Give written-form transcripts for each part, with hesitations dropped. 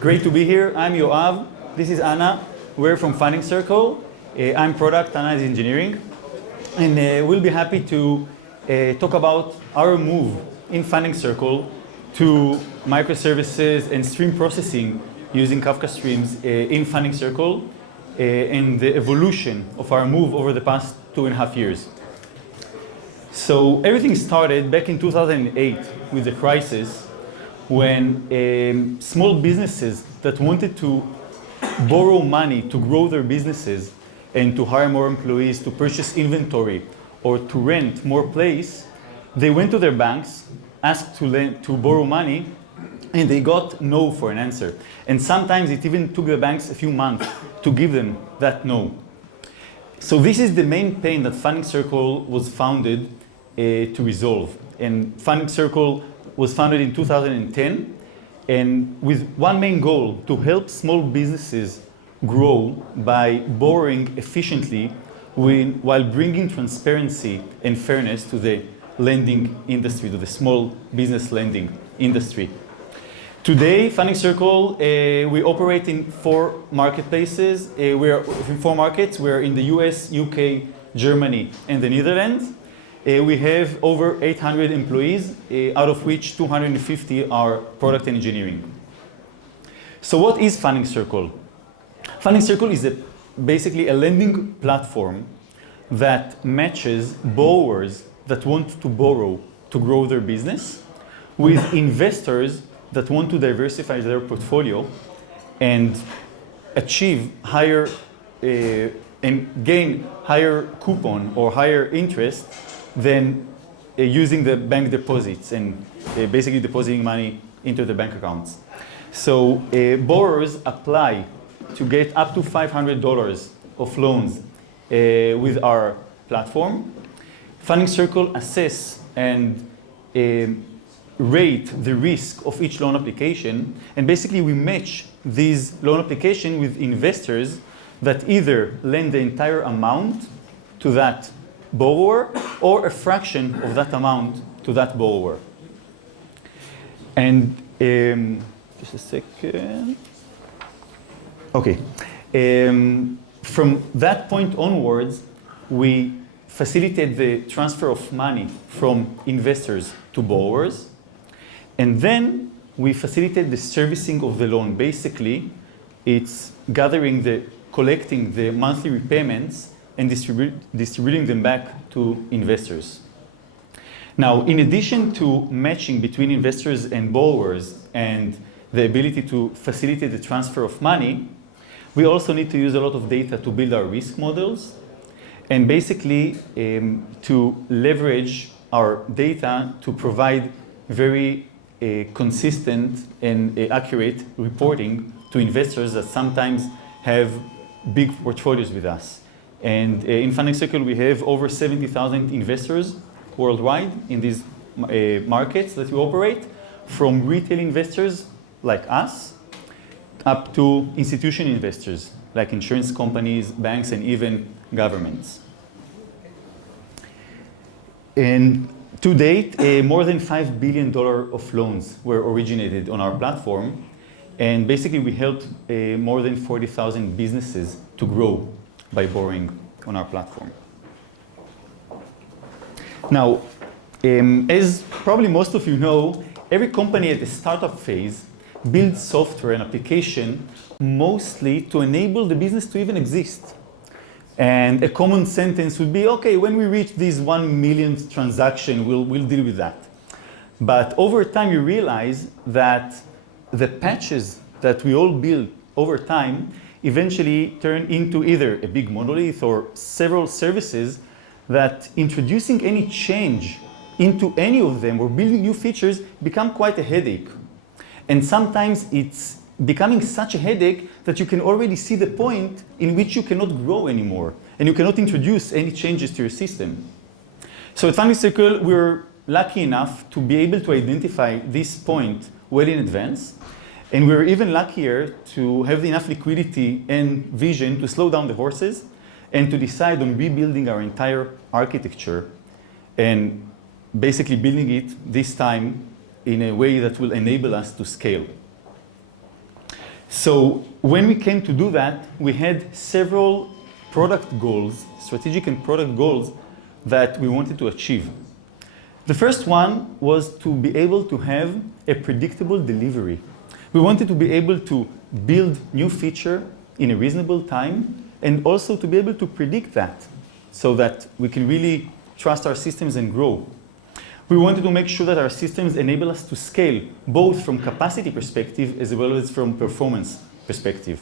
Great to be here. I'm Yoav. This is Anna. We're from Funding Circle. I'm product, Anna is engineering. And we'll be happy to talk about our move in Funding Circle to microservices and stream processing using Kafka Streams in Funding Circle and the evolution of our move over the past 2.5 years. So everything started back in 2008 with the crisis when small businesses that wanted to borrow money to grow their businesses and to hire more employees, to purchase inventory, or to rent more place, they went to their banks, asked to borrow money, and they got no for an answer. And sometimes it even took the banks a few months to give them that no. So this is the main pain that Funding Circle was founded to resolve. And Funding Circle was founded in 2010, and with one main goal: to help small businesses grow by borrowing efficiently while bringing transparency and fairness to the lending industry, to the small business lending industry. Today, Funding Circle, we operate in 4 marketplaces. We're in 4 markets. We're in the US, UK, Germany, and the Netherlands. We have over 800 employees, out of which 250 are product and engineering. So what is Funding Circle? Funding Circle is basically a lending platform that matches borrowers that want to borrow to grow their business with investors that want to diversify their portfolio and achieve higher and gain higher coupon or higher interest than using the bank deposits and basically depositing money into the bank accounts. So borrowers apply to get up to $500 of loans with our platform. Funding Circle assess and rate the risk of each loan application, and basically we match these loan applications with investors that either lend the entire amount to that borrower or a fraction of that amount to that borrower. And just a second. Okay. From that point onwards, we facilitate the transfer of money from investors to borrowers. And then we facilitate the servicing of the loan. Basically, it's collecting the monthly repayments and distributing them back to investors. Now, in addition to matching between investors and borrowers and the ability to facilitate the transfer of money, we also need to use a lot of data to build our risk models and basically to leverage our data to provide very consistent and accurate reporting to investors that sometimes have big portfolios with us. And in Funding Circle, we have over 70,000 investors worldwide in these markets that we operate, from retail investors like us up to institutional investors like insurance companies, banks, and even governments. And to date, more than $5 billion of loans were originated on our platform. And basically, we helped more than 40,000 businesses to grow by borrowing on our platform. Now, as probably most of you know, every company at the startup phase builds software and application mostly to enable the business to even exist. And a common sentence would be, okay, when we reach this 1 millionth transaction, we'll deal with that. But over time, you realize that the patches that we all build over time eventually turn into either a big monolith or several services that introducing any change into any of them or building new features become quite a headache. And sometimes it's becoming such a headache that you can already see the point in which you cannot grow anymore and you cannot introduce any changes to your system. So at Funding Circle, we're lucky enough to be able to identify this point well in advance. And we're even luckier to have enough liquidity and vision to slow down the horses and to decide on rebuilding our entire architecture and basically building it this time in a way that will enable us to scale. So when we came to do that, we had several product goals, strategic and product goals that we wanted to achieve. The first one was to be able to have a predictable delivery. We wanted to be able to build new feature in a reasonable time and also to be able to predict that so that we can really trust our systems and grow. We wanted to make sure that our systems enable us to scale both from capacity perspective as well as from performance perspective.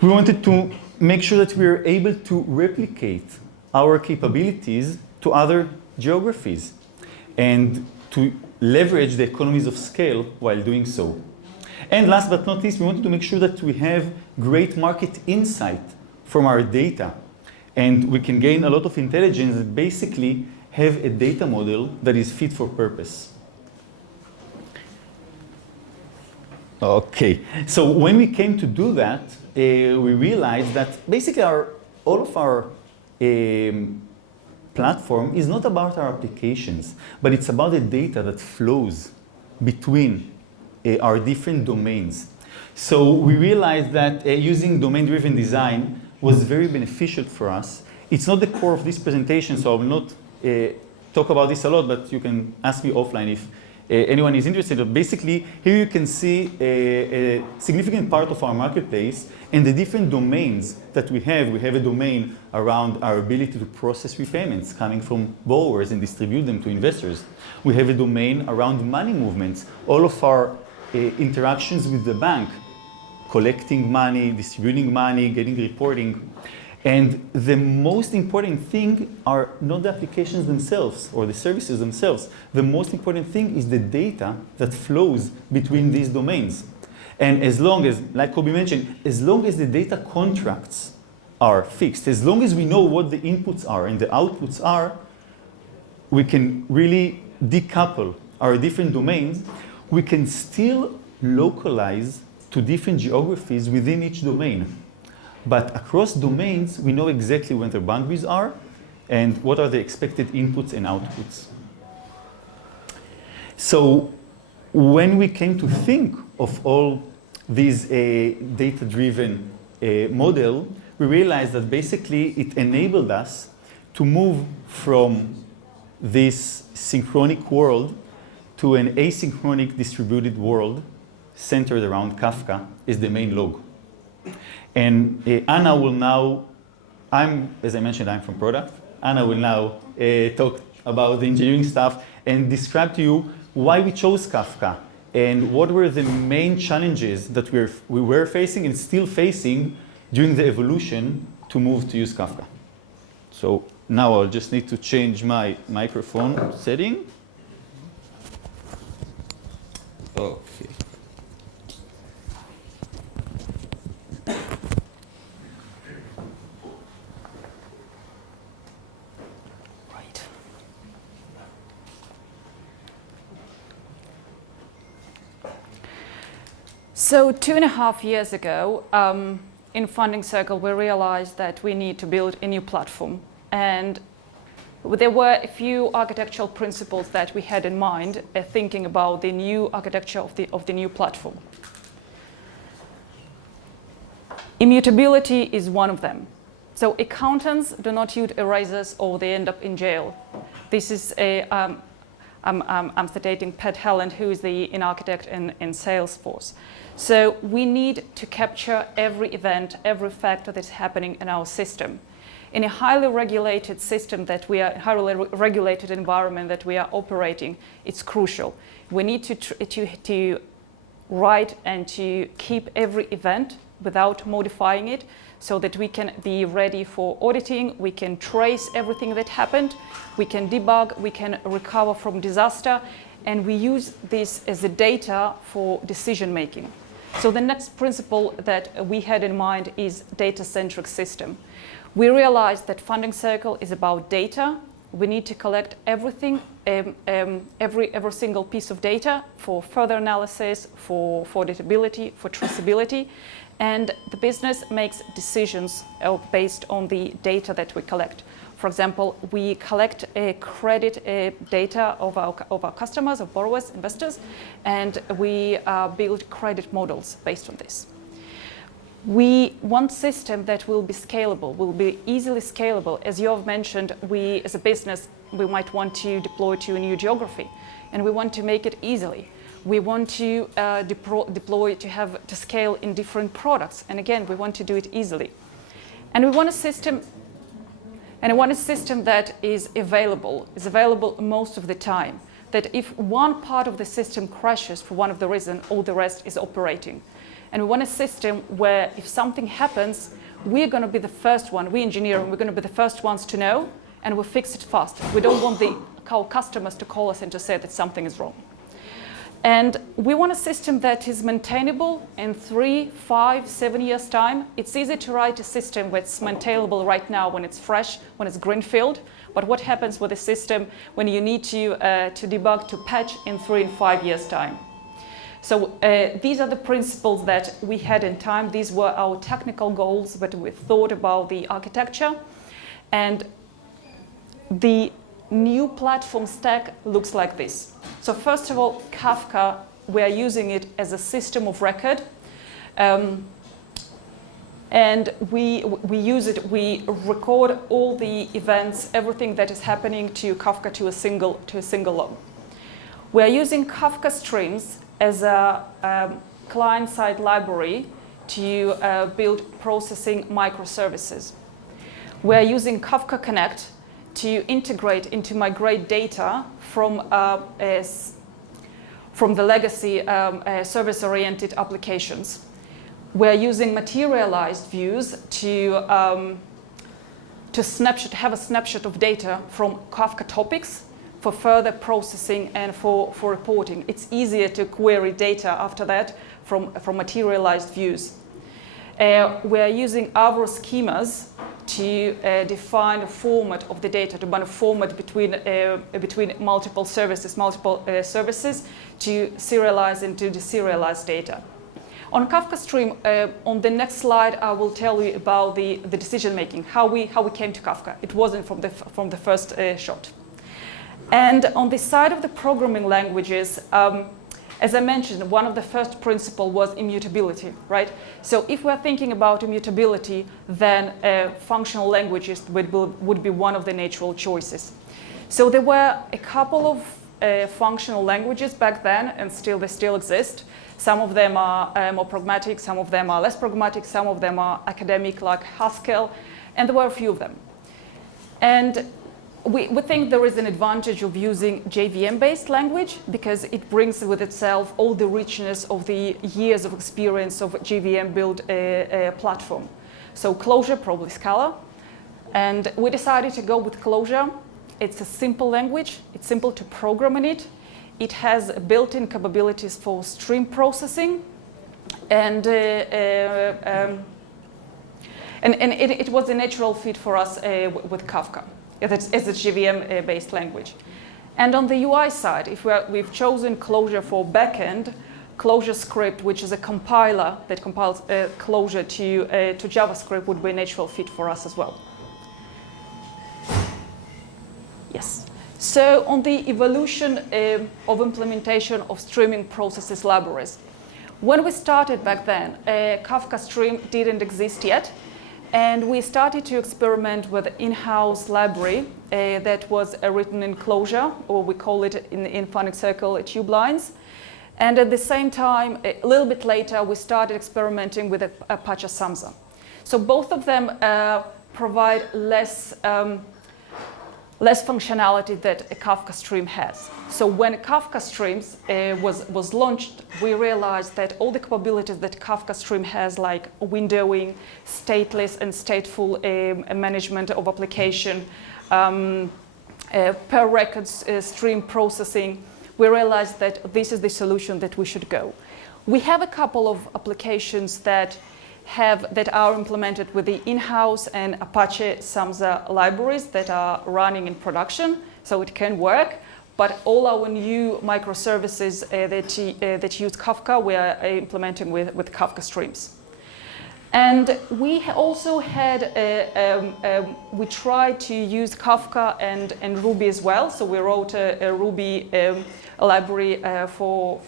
We wanted to make sure that we are able to replicate our capabilities to other geographies and to leverage the economies of scale while doing so. And last but not least, we wanted to make sure that we have great market insight from our data. And we can gain a lot of intelligence and basically have a data model that is fit for purpose. Okay, so when we came to do that, we realized that basically all of our platform is not about our applications, but it's about the data that flows between our different domains. So we realized that using domain-driven design was very beneficial for us. It's not the core of this presentation, so I will not talk about this a lot, but you can ask me offline if anyone is interested. But basically, here you can see a significant part of our marketplace and the different domains that we have. We have a domain around our ability to process repayments coming from borrowers and distribute them to investors. We have a domain around money movements, all of our interactions with the bank, collecting money, distributing money, getting reporting. And the most important thing are not the applications themselves or the services themselves. The most important thing is the data that flows between these domains. And as long as, like Kobe mentioned, as long as the data contracts are fixed, as long as we know what the inputs are and the outputs are, we can really decouple our different domains. We can still localize to different geographies within each domain. But across domains, we know exactly where the boundaries are and what are the expected inputs and outputs. So when we came to think of all these data-driven model, we realized that basically it enabled us to move from this synchronic world to an asynchronic distributed world centered around Kafka as the main log. And Anna will now, as I mentioned, I'm from product. Anna will now talk about the engineering stuff and describe to you why we chose Kafka and what were the main challenges that we were facing and still facing during the evolution to move to use Kafka. So now I'll just need to change my microphone setting. Okay. So 2.5 years ago, in Funding Circle, we realized that we need to build a new platform. And there were a few architectural principles that we had in mind, thinking about the new architecture of the new platform. Immutability is one of them. So accountants do not use erasers or they end up in jail. This is I'm stating Pat Helland, who is an architect in Salesforce. So we need to capture every event, every factor that's happening in our system. In a highly regulated system highly regulated environment that we are operating, it's crucial. We need to write and to keep every event without modifying it so that we can be ready for auditing, we can trace everything that happened, we can debug, we can recover from disaster, and we use this as the data for decision making. So the next principle that we had in mind is data-centric system. We realized that Funding Circle is about data. We need to collect everything, every single piece of data for further analysis, for auditability, for traceability. And the business makes decisions based on the data that we collect. For example, we collect credit data of our customers, of borrowers, investors, and we build credit models based on this. We want a system that will be scalable, will be easily scalable. As you have mentioned, we as a business, we might want to deploy to a new geography, and we want to make it easily. We want to deploy to scale in different products, and again, we want to do it easily. And we want a system that is available most of the time. That if one part of the system crashes for one of the reasons, all the rest is operating. And we want a system where if something happens, we're going to be the first one, we engineer, we're going to be the first ones to know, and we'll fix it fast. We don't want our customers to call us and to say that something is wrong. And we want a system that is maintainable in 3, 5, 7 years' time. It's easy to write a system that's maintainable right now when it's fresh, when it's greenfield. But what happens with a system when you need to debug, to patch in 3 and 5 years' time? So these are the principles that we had in time. These were our technical goals, but we thought about the architecture. And the new platform stack looks like this. So first of all, Kafka, we are using it as a system of record. And we use it, we record all the events, everything that is happening to Kafka to a single log. We are using Kafka Streams as a client-side library to build processing microservices. We are using Kafka Connect to integrate into migrate data from the legacy service-oriented applications. We're using materialized views to have a snapshot of data from Kafka topics for further processing and for reporting. It's easier to query data after that from materialized views. We're using our schemas to define a format of the data, to bind a format between multiple services to serialize and to deserialize data. On Kafka Stream, on the next slide, I will tell you about the decision making, how we came to Kafka. It wasn't from the first shot. And on the side of the programming languages, as I mentioned, one of the first principles was immutability, right? So if we're thinking about immutability, then functional languages would be one of the natural choices. So there were a couple of functional languages back then, and they still exist. Some of them are more pragmatic, some of them are less pragmatic, some of them are academic, like Haskell, and there were a few of them. And we think there is an advantage of using JVM-based language because it brings with itself all the richness of the years of experience of JVM build a platform. So Clojure, probably Scala, and we decided to go with Clojure. It's a simple language, it's simple to program in it. It has built-in capabilities for stream processing, and it was a natural fit for us with Kafka as a JVM-based language. And on the UI side, if we've chosen Clojure for backend, Clojure script, which is a compiler that compiles Clojure to JavaScript, would be a natural fit for us as well. Yes. So on the evolution of implementation of streaming processes libraries. When we started back then, Kafka Stream didn't exist yet, and we started to experiment with an in-house library that was written in Clojure, or we call it in Funny Circle tube lines. And at the same time, a little bit later, we started experimenting with Apache Kafka. So both of them provide less functionality that a Kafka Stream has. So when Kafka Streams was launched, we realized that all the capabilities that Kafka Stream has, like windowing, stateless and stateful management of application, per records stream processing, we realized that this is the solution that we should go. We have a couple of applications that are implemented with the in-house and Apache Kafka libraries that are running in production, so it can work. But all our new microservices that use Kafka, we are implementing with Kafka Streams. And we also had, we tried to use Kafka and Ruby as well. So we wrote a Ruby library for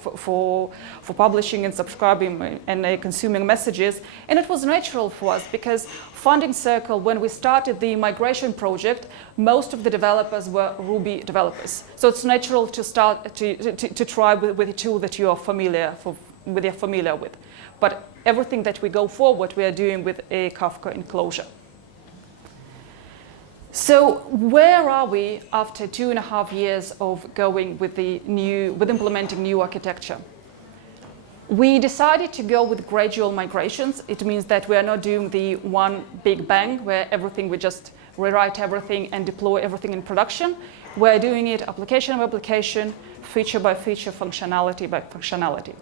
publishing and subscribing and consuming messages. And it was natural for us because Funding Circle, when we started the migration project, most of the developers were Ruby developers. So it's natural to start to try with a tool that you are familiar with. But everything that we go forward, we are doing with a Kafka enclosure. So where are we after 2.5 years of going with implementing new architecture? We decided to go with gradual migrations. It means that we are not doing the one big bang where we just rewrite everything and deploy everything in production. We're doing it application by application, feature by feature, functionality by functionality.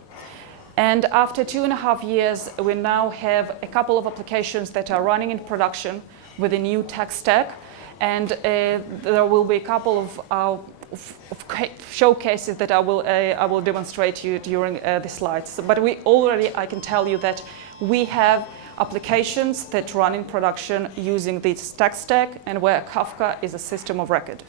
And after 2.5 years, we now have a couple of applications that are running in production with a new tech stack. And there will be a couple of showcases that I will demonstrate to you during the slides. But I can tell you that we have applications that run in production using this tech stack and where Kafka is a system of record.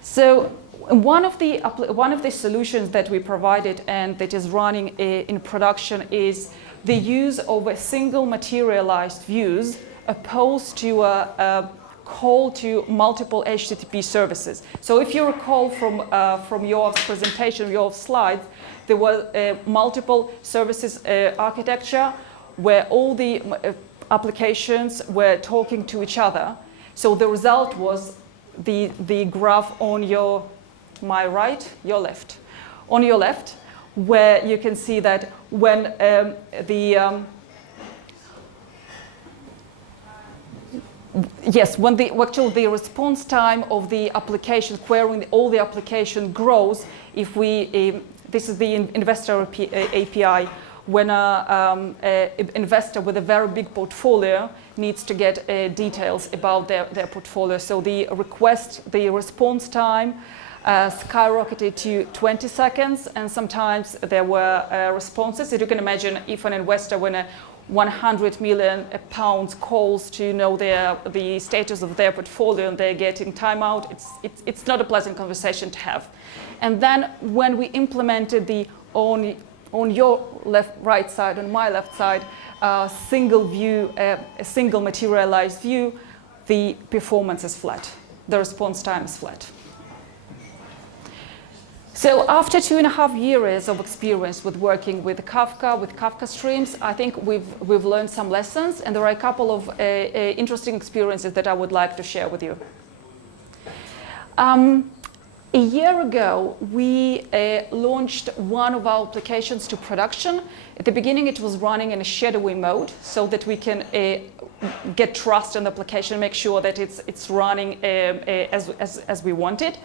So one of the solutions that we provided and that is running in production is the use of a single materialized views opposed to a call to multiple HTTP services. So if you recall from your presentation, your slides, there was multiple services architecture where all the applications were talking to each other. So the result was the graph on my right, your left. On your left, where you can see that when the response time of the application, querying all the application grows, this is the investor API, when an investor with a very big portfolio needs to get details about their portfolio. So the response time skyrocketed to 20 seconds, and sometimes there were responses. As you can imagine, if an investor, when 100 million pounds calls to know the status of their portfolio and they're getting timeout, it's not a pleasant conversation to have. And then when we implemented the on your right side, on my left side, single view, a single materialized view, the performance is flat. The response time is flat. So after 2.5 years of experience with working with Kafka Streams, I think we've learned some lessons, and there are a couple of interesting experiences that I would like to share with you. A year ago, we launched one of our applications to production. At the beginning, it was running in a shadowing mode so that we can get trust in the application, make sure that it's running as we want it.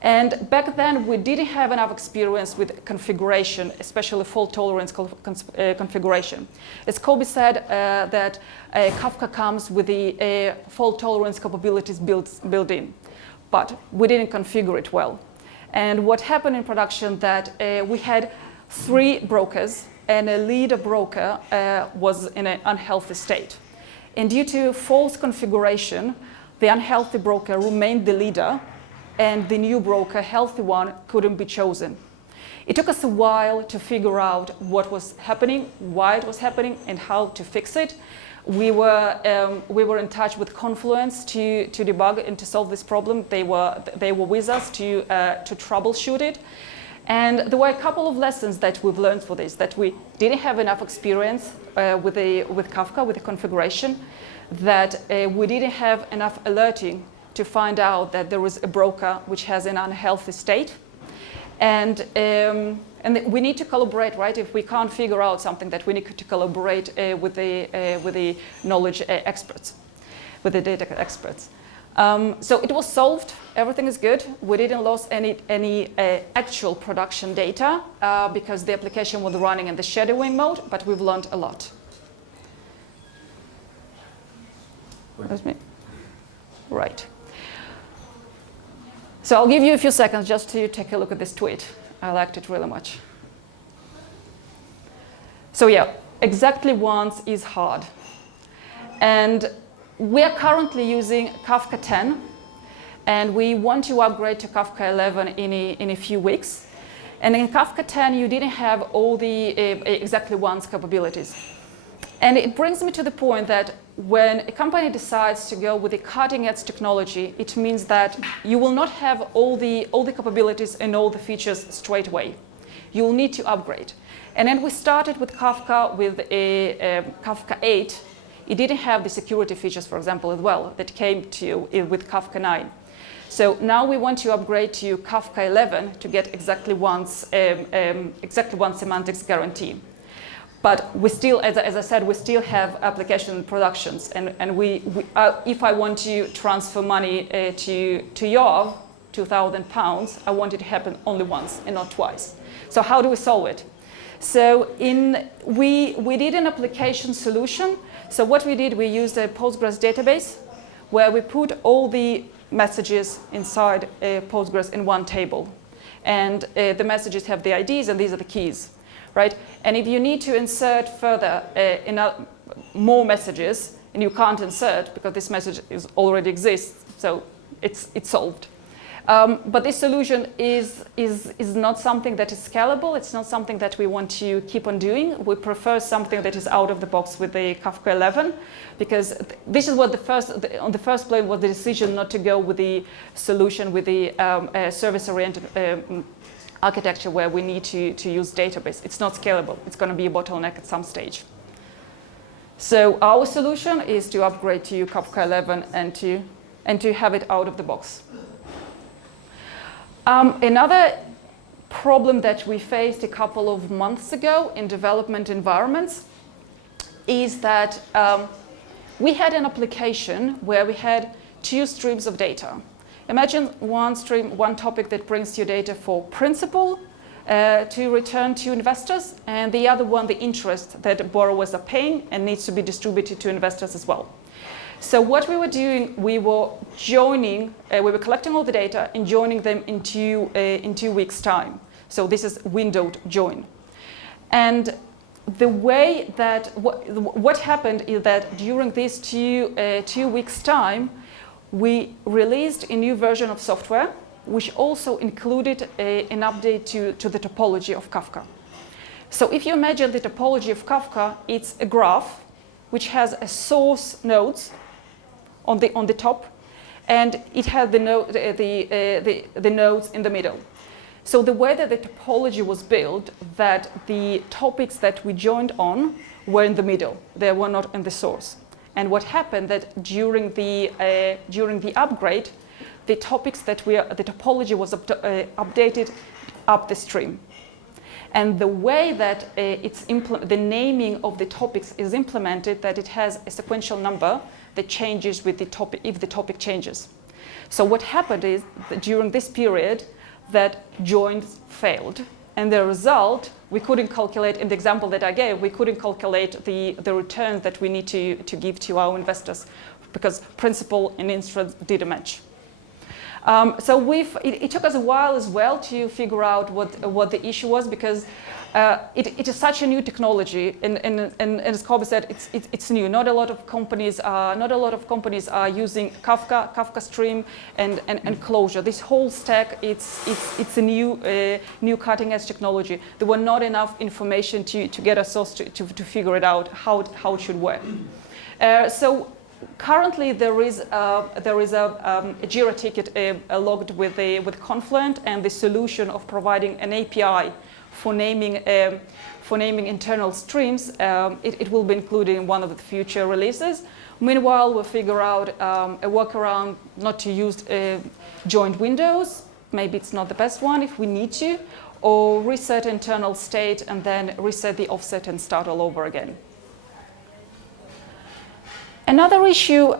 And back then, we didn't have enough experience with configuration, especially fault tolerance configuration. As Kobe said, that Kafka comes with the fault tolerance capabilities built in, but we didn't configure it well. And what happened in production that we had 3 brokers, and a leader broker was in an unhealthy state. And due to false configuration, the unhealthy broker remained the leader, and the new broker, healthy one, couldn't be chosen. It took us a while to figure out what was happening, why it was happening, and how to fix it. We were in touch with Confluence to debug and to solve this problem. They were with us to troubleshoot it. And there were a couple of lessons that we've learned for this, that we didn't have enough experience with Kafka, with the configuration, that we didn't have enough alerting to find out that there was a broker which has an unhealthy state. And we need to collaborate, right? If we can't figure out something, that we need to collaborate with the knowledge experts, with the data experts. So it was solved. Everything is good. We didn't lose any actual production data because the application was running in the shadowing mode, but we've learned a lot. That's me. Right. So I'll give you a few seconds just to take a look at this tweet. I liked it really much. So yeah, exactly once is hard. And we are currently using Kafka 10, and we want to upgrade to Kafka 11 in a few weeks. And in Kafka 10, you didn't have all the exactly once capabilities. And it brings me to the point that when a company decides to go with a cutting-edge technology, it means that you will not have all the capabilities and all the features straight away. You will need to upgrade. And then we started with Kafka with a Kafka 8. It didn't have the security features, for example, as well, that came to with Kafka 9. So now we want to upgrade to Kafka 11 to get exactly one semantics guarantee. But we still, as I said, we still have application productions. And if I want to transfer money to Yoav, £2,000, I want it to happen only once and not twice. So how do we solve it? So we did an application solution. So what we did, we used a Postgres database where we put all the messages inside Postgres in one table. And the messages have the IDs, and these are the keys. Right? And if you need to insert further more messages, and you can't insert because this message already exists, so it's solved. But this solution is not something that is scalable. It's not something that we want to keep on doing. We prefer something that is out of the box with the Kafka 11, because this is what on the first place was the decision not to go with the solution with the service-oriented architecture where we need to use database. It's not scalable. It's going to be a bottleneck at some stage. So our solution is to upgrade to Kafka 11 and to have it out of the box. Another problem that we faced a couple of months ago in development environments is that we had an application where we had two streams of data. Imagine one stream, one topic that brings you data for principal to return to investors, and the other one, the interest that borrowers are paying and needs to be distributed to investors as well. So what we were doing, we were collecting all the data and joining them in 2 weeks' time. So this is windowed join. And the way that, what happened is that during these 2 weeks' time, we released a new version of software, which also included an update to the topology of Kafka. So if you imagine the topology of Kafka, it's a graph which has a source nodes on the top, and it has the nodes in the middle. So the way that the topology was built, that the topics that we joined on were in the middle. They were not in the source. And what happened that during the upgrade, the topics that the topology was updated up the stream. And the way that the naming of the topics is implemented, that it has a sequential number that changes with the topic if the topic changes. So what happened is that during this period, that joins failed. And the result, we couldn't calculate, in the example that I gave, we couldn't calculate the returns that we need to give to our investors because principal and interest didn't match. So it took us a while as well to figure out what the issue was, because it is such a new technology, and as Kobe said, it's new. Not a lot of companies are using Kafka Stream, and Clojure. This whole stack, it's a new cutting edge technology. There were not enough information to get us to figure it out how it should work. So currently, there is a Jira ticket logged with Confluent, and the solution of providing an API for naming internal streams. It will be included in one of the future releases. Meanwhile, we'll figure out a workaround not to use joined windows. Maybe it's not the best one if we need to, or reset internal state and then reset the offset and start all over again. Another issue,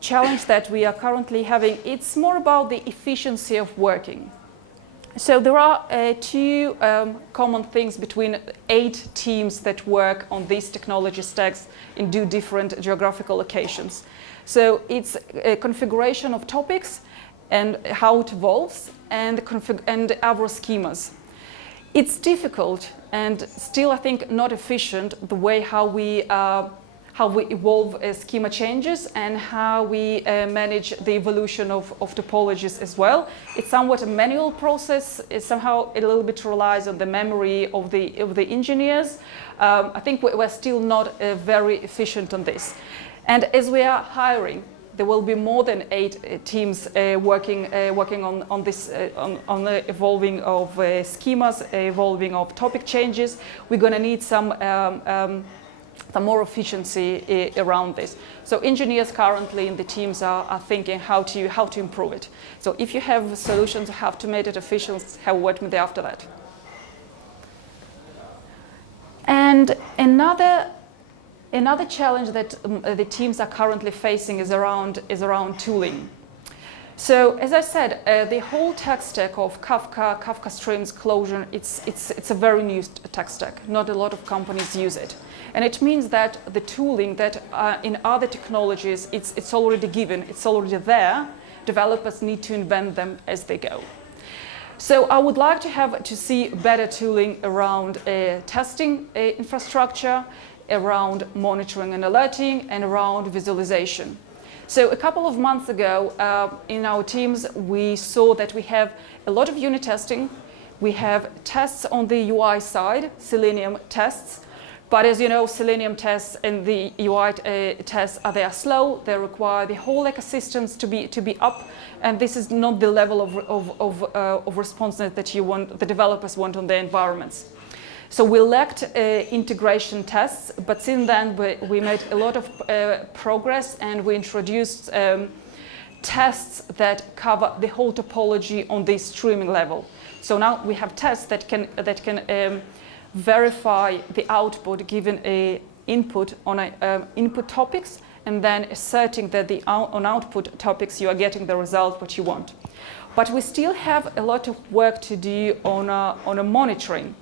challenge that we are currently having, it's more about the efficiency of working. So there are two common things between 8 teams that work on these technology stacks and do different geographical locations. So it's a configuration of topics and how it evolves, and other schemas. It's difficult and still, I think, not efficient the way how we evolve schema changes and how we manage the evolution of topologies as well. It's somewhat a manual process. It somehow a little bit relies on the memory of the engineers. I think we're still not very efficient on this. And as we are hiring, there will be more than 8 teams working on this, on the evolving of schemas, evolving of topic changes. We're going to need some more efficiency around this. So engineers currently in the teams are thinking how to improve it. So if you have solutions, how to make it efficient, have a word with me after that. And another challenge that the teams are currently facing is around tooling. So as I said, the whole tech stack of Kafka Streams, Closure, it's a very new tech stack. Not a lot of companies use it. And it means that the tooling that in other technologies, it's already given, it's already there. Developers need to invent them as they go. So I would like to see better tooling around testing infrastructure, around monitoring and alerting, and around visualization. So a couple of months ago in our teams, we saw that we have a lot of unit testing. We have tests on the UI side, Selenium tests. But as you know, Selenium tests and the UI tests they are slow. They require the whole ecosystems to be up, and this is not the level of responsiveness that the developers want on their environments. So we lacked integration tests, but since then we made a lot of progress, and we introduced tests that cover the whole topology on the streaming level. So now we have tests that can verify the output given a input on input topics, and then asserting that on output topics you are getting the result what you want. But we still have a lot of work to do on a monitoring.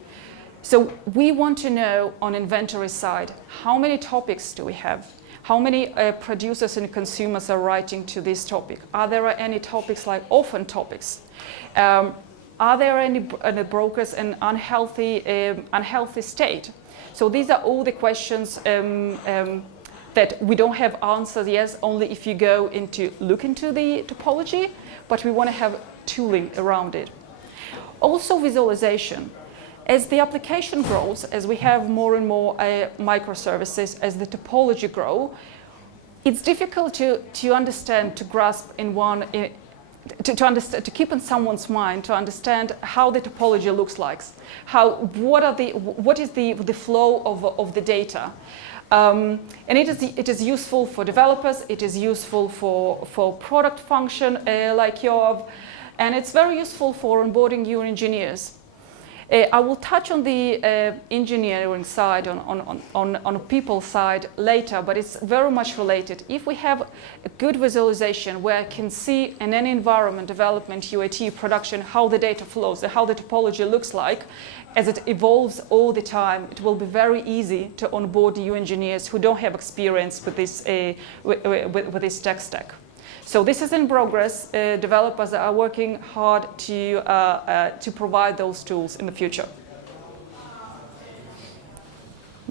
So we want to know on inventory side, how many topics do we have? How many producers and consumers are writing to this topic? Are there any topics like orphan topics? Are there any brokers in unhealthy state? So these are all the questions that we don't have answers yet, only if you go look into the topology, but we want to have tooling around it. Also visualization. As the application grows, as we have more and more microservices, as the topology grow, it's difficult to understand, to grasp in one, to keep in someone's mind, to understand how the topology looks like, what is the flow of the data. And it is useful for developers, it is useful for product function like yours, and it's very useful for onboarding your engineers. I will touch on the engineering side, on people side later, but it's very much related. If we have a good visualization where I can see in any environment, development, UAT, production, how the data flows, how the topology looks like, as it evolves all the time, it will be very easy to onboard new engineers who don't have experience with this tech stack. So this is in progress. Developers are working hard to provide those tools in the future.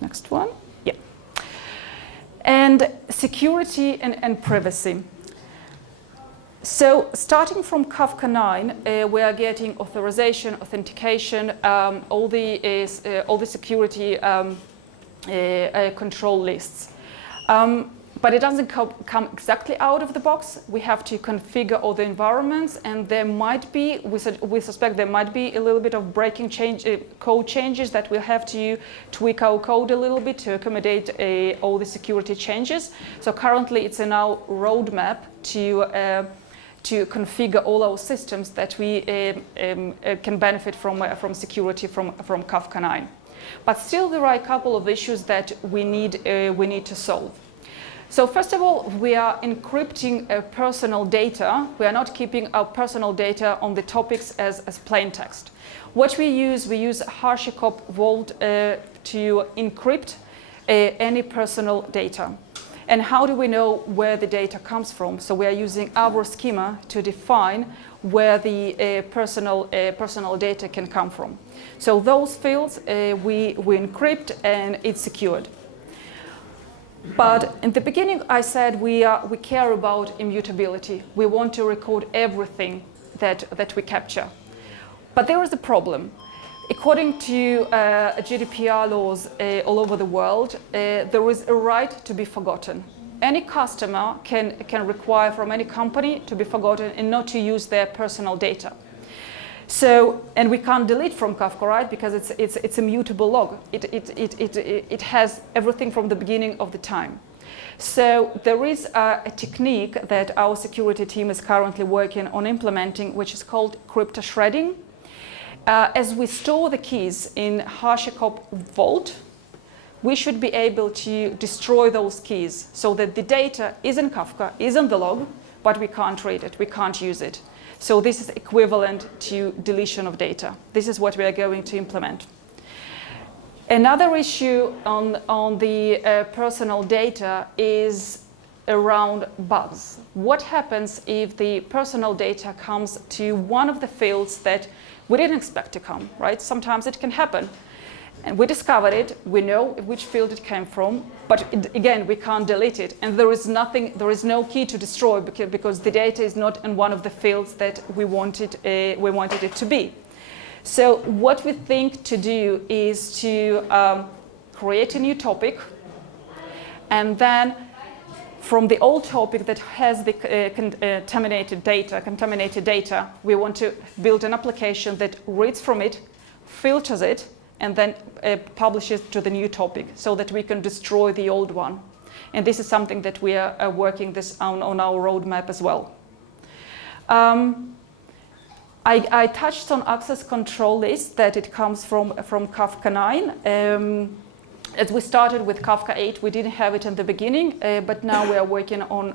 Next one. Yeah. And security and privacy. So starting from Kafka 9, we are getting authorization, authentication, all the security control lists. But it doesn't come exactly out of the box. We have to configure all the environments, and there might be, we suspect there might be a little bit of breaking code changes that we'll have to tweak our code a little bit to accommodate all the security changes. So currently it's in our roadmap to configure all our systems that we can benefit from security from Kafka 9. But still there are a couple of issues that we need to solve. So first of all, we are encrypting personal data. We are not keeping our personal data on the topics as plain text. What we use HashiCorp Vault to encrypt any personal data. And how do we know where the data comes from? So we are using our schema to define where the personal data can come from. So those fields we encrypt and it's secured. But in the beginning, I said we care about immutability. We want to record everything that we capture. But there is a problem. According to GDPR laws all over the world, there is a right to be forgotten. Any customer can require from any company to be forgotten and not to use their personal data. So, and we can't delete from Kafka, right? Because it's a mutable log. It has everything from the beginning of the time. So there is a technique that our security team is currently working on implementing, which is called crypto shredding. As we store the keys in HashiCorp Vault, we should be able to destroy those keys so that the data is in Kafka, is in the log, but we can't read it, we can't use it. So this is equivalent to deletion of data. This is what we are going to implement. Another issue on the personal data is around bugs. What happens if the personal data comes to one of the fields that we didn't expect to come, right? Sometimes it can happen. And we discovered it, we know which field it came from, but again, we can't delete it. And there is no key to destroy because the data is not in one of the fields that we wanted it to be. So what we think to do is to create a new topic, and then from the old topic that has the contaminated data, we want to build an application that reads from it, filters it, and then publishes to the new topic so that we can destroy the old one. And this is something that we are working this on our roadmap as well. I touched on access control list, that it comes from Kafka 9. As we started with Kafka 8, we didn't have it in the beginning, but now we are working on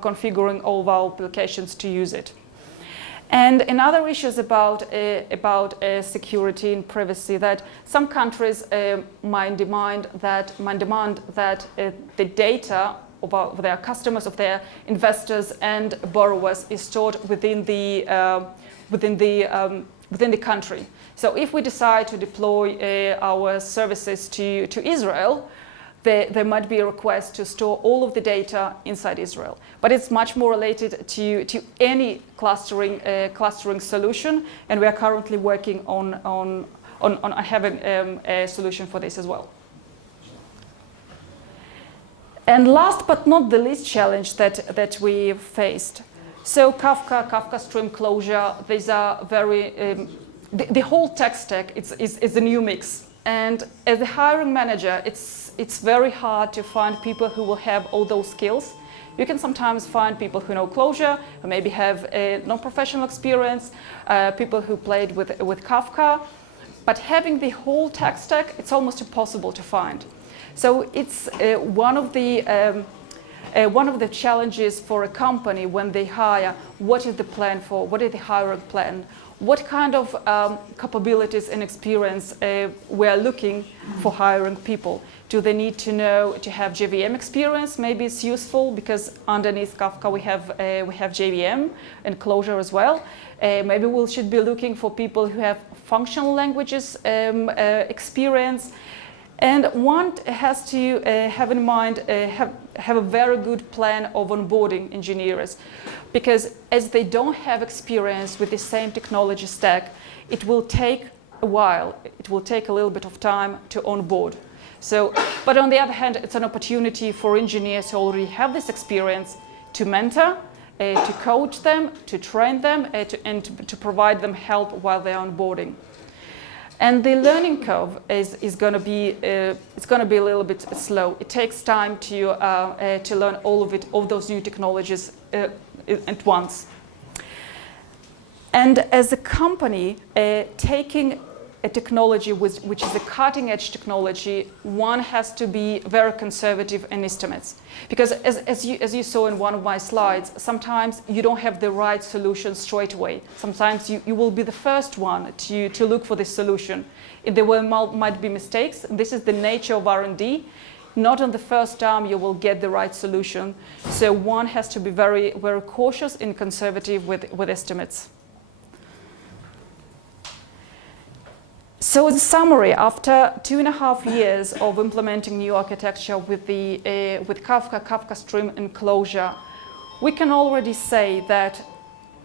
configuring all of our applications to use it. And another issue is about security and privacy, that some countries might demand that the data of their customers, of their investors and borrowers is stored within the country. So if we decide to deploy our services to Israel, there might be a request to store all of the data inside Israel. But it's much more related to any clustering solution, and we are currently working on having a solution for this as well. And last but not the least challenge that we faced. So Kafka Stream closure, these are very, the whole tech stack is a new mix. And as a hiring manager, it's very hard to find people who will have all those skills. You can sometimes find people who know Clojure, who maybe have a non-professional experience, people who played with Kafka. But having the whole tech stack, it's almost impossible to find. So it's one of the challenges for a company when they hire. What is the plan for? What is the hiring plan? What kind of capabilities and experience we are looking for hiring people? Do they need to have JVM experience? Maybe it's useful because underneath Kafka we have JVM and Clojure as well. Maybe we should be looking for people who have functional languages experience. And one has to have in mind, have a very good plan of onboarding engineers, because as they don't have experience with the same technology stack, it will take a while. It will take a little bit of time to onboard. So, but on the other hand, it's an opportunity for engineers who already have this experience to mentor, to coach them, to train them, and to provide them help while they're onboarding. And the learning curve is going to be it's going to be a little bit slow. It takes time to learn all those new technologies at once. And as a company, taking a technology which is a cutting-edge technology, one has to be very conservative in estimates. Because as you saw in one of my slides, sometimes you don't have the right solution straight away. Sometimes you will be the first one to look for this solution. There might be mistakes. And this is the nature of R&D. not on the first time you will get the right solution. So one has to be very, very cautious and conservative with estimates. So in summary, after 2.5 years of implementing new architecture with Kafka Stream and Closure, we can already say that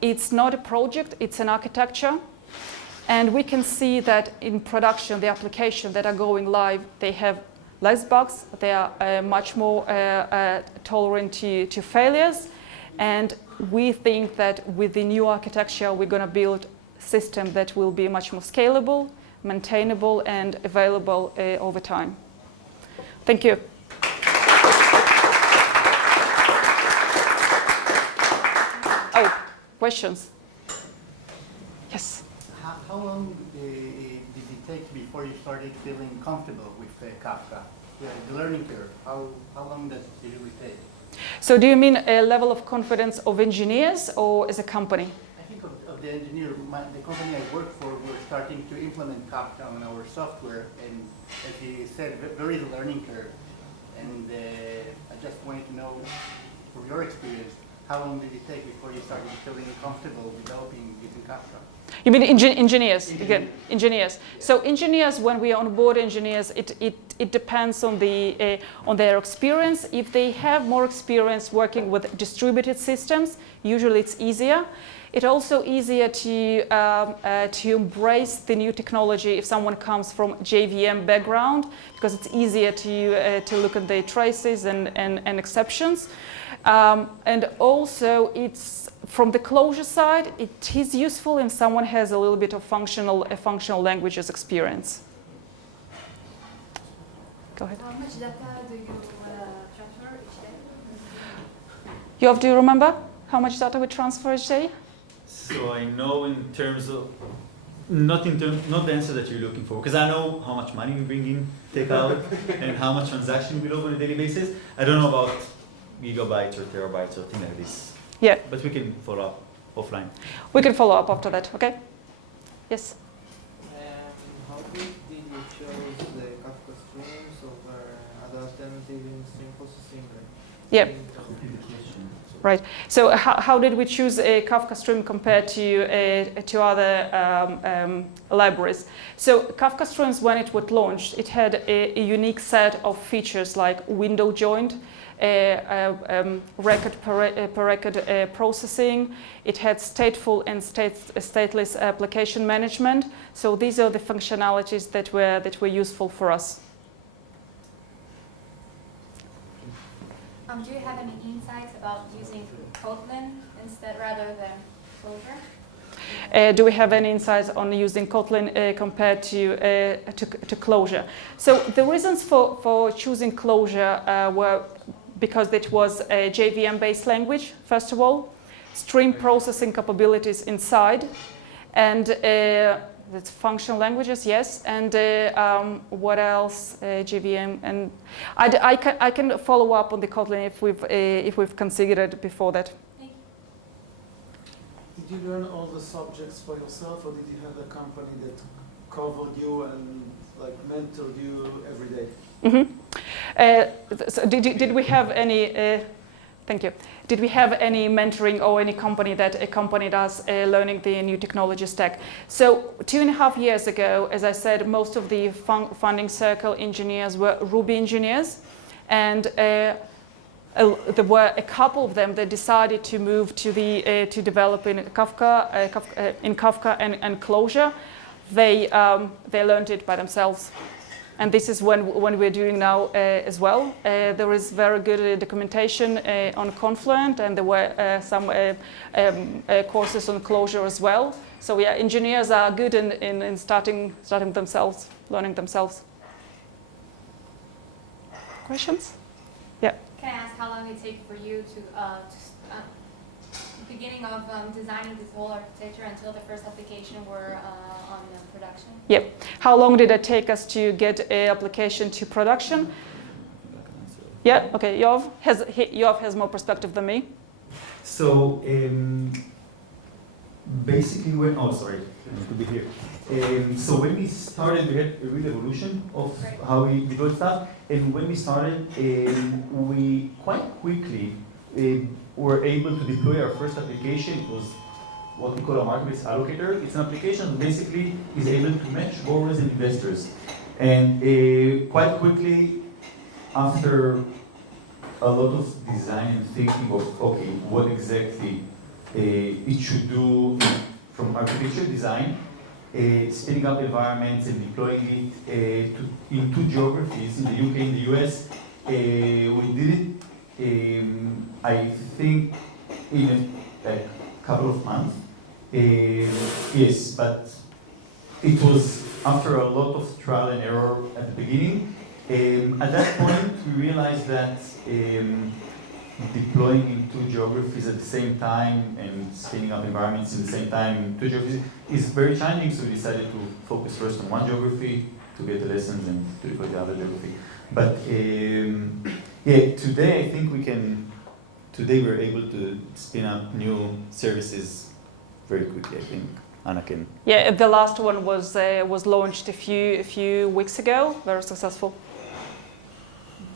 it's not a project, it's an architecture. And we can see that in production, the applications that are going live, they have less bugs, they are much more tolerant to failures. And we think that with the new architecture, we're going to build a system that will be much more scalable, maintainable, and available over time. Thank you. Oh, questions? Yes. How long did it take before you started feeling comfortable with Kafka? The learning curve, how long did it really take? So do you mean a level of confidence of engineers or as a company? I think of the engineer, the company I work for, we're starting to implement Kafka on our software, and as he said, there is a learning curve. And I just wanted to know, from your experience, how long did it take before you started feeling comfortable developing using Kafka? You mean engineers? Again, engineers. Yeah. So engineers, when we onboard engineers, it depends on their experience. If they have more experience working with distributed systems, usually it's easier. It's also easier to embrace the new technology if someone comes from JVM background, because it's easier to look at the traces and exceptions. And also, it's from the closure side, it is useful if someone has a little bit of functional languages experience. Go ahead. How much data do you transfer each day? You have to remember how much data we transfer each day? So I know in terms of, not the answer that you're looking for, because I know how much money we bring in, take out, and how much transaction we log on a daily basis. I don't know about gigabytes or terabytes or things like this. Yeah. But we can follow up offline. We can follow up after that, okay? Yes? How did you choose the Kafka Streams over other alternative in stream processing? Yeah. Right. So how did we choose a Kafka Stream compared to other libraries? So Kafka Streams, when it was launched, it had a unique set of features like window joined, record per record processing. It had stateful and stateless application management. So these are the functionalities that were useful for us. Do you have any insights about using Kotlin instead rather than Clojure? Do we have any insights on using Kotlin compared to Clojure? So the reasons for choosing Clojure were because it was a JVM-based language, first of all, stream processing capabilities inside, and it's functional languages, yes, and what else? JVM, and I can follow up on the Kotlin if we've considered it before that. Thank you. Did you learn all the subjects by yourself, or did you have a company that covered you and like mentored you every day? Mm-hmm. So did we have any? Thank you. Did we have any mentoring or any company that accompanied us learning the new technology stack? So 2.5 years ago, as I said, most of the funding circle engineers were Ruby engineers, and there were a couple of them that decided to move to develop in Kafka, and Clojure. They learned it by themselves. And this is when we're doing now as well. There is very good documentation on Confluent, and there were some courses on Clojure as well. So yeah, engineers are good in starting themselves, learning themselves. Questions? Yeah. Can I ask how long it take for you to beginning of designing this whole architecture until the first application were on production? Yep. How long did it take us to get an application to production? Yeah. Okay. Yoav has more perspective than me. So basically when, oh sorry, I need to be here. So when we started, we had a real evolution of how we deploy stuff, and when we started, we quite quickly were able to deploy our first application. It was what we call a marketplace allocator. It's an application that basically is able to match borrowers and investors. And quite quickly, after a lot of design and thinking of, okay, what exactly it should do from architecture design, spinning up environments and deploying it in 2 geographies, in the UK and the US. We did it, I think, in a couple of months. Yes, but it was after a lot of trial and error at the beginning. At that point, we realized that deploying in 2 geographies at the same time and spinning up environments in the same time in 2 geographies is very challenging, so we decided to focus first on 1 geography to get the lessons and to deploy the other geography. But yeah, today I think today we're able to spin up new services very quickly, I think. Anna can. Yeah, the last one was launched a few weeks ago, very successful.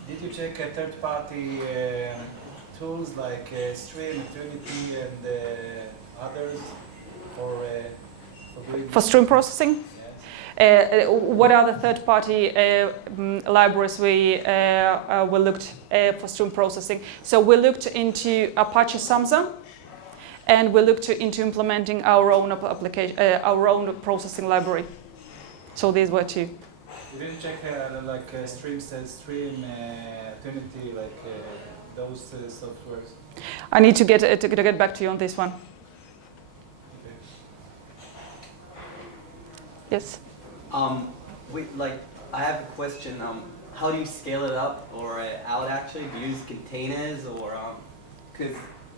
Did you check third-party tools like Stream, Trinity, and others for stream processing? Yes. What are the third-party libraries we looked for stream processing? So we looked into Apache Samza, and we looked into implementing our own application, our own processing library. So these were 2. You didn't check Stream, Trinity, those softwares? I need to get back to you on this one. Okay. Yes. I have a question. How do you scale it up or out actually? Do you use containers or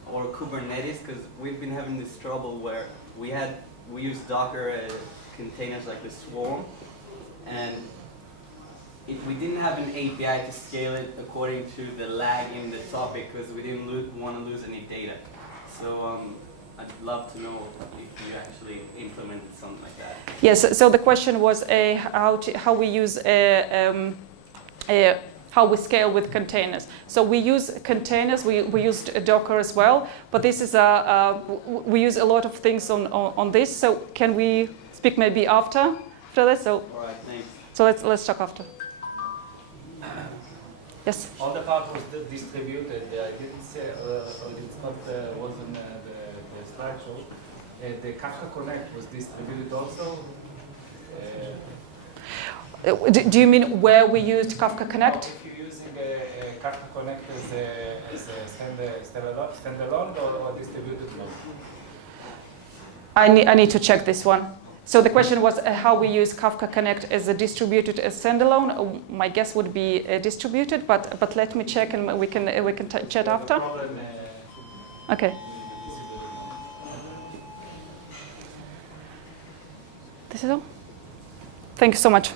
Kubernetes? Because we've been having this trouble where we use Docker containers like the Swarm, and we didn't have an API to scale it according to the lag in the topic because we didn't want to lose any data. So I'd love to know if you actually implemented something like that. Yes. So the question was how we use how we scale with containers. So we use containers. We used Docker as well, but this is we use a lot of things on this. So can we speak maybe after this? So. All right. Thanks. So let's talk after. Yes. All the part was distributed. I didn't say, it's not wasn't the slideshow. The Kafka Connect was distributed also. Do you mean where we used Kafka Connect? If you're using Kafka Connect as a standalone or distributed mode? I need to check this one. So the question was how we use Kafka Connect as a distributed, as standalone. My guess would be distributed, but let me check and we can chat after. Okay. This is all. Thank you so much.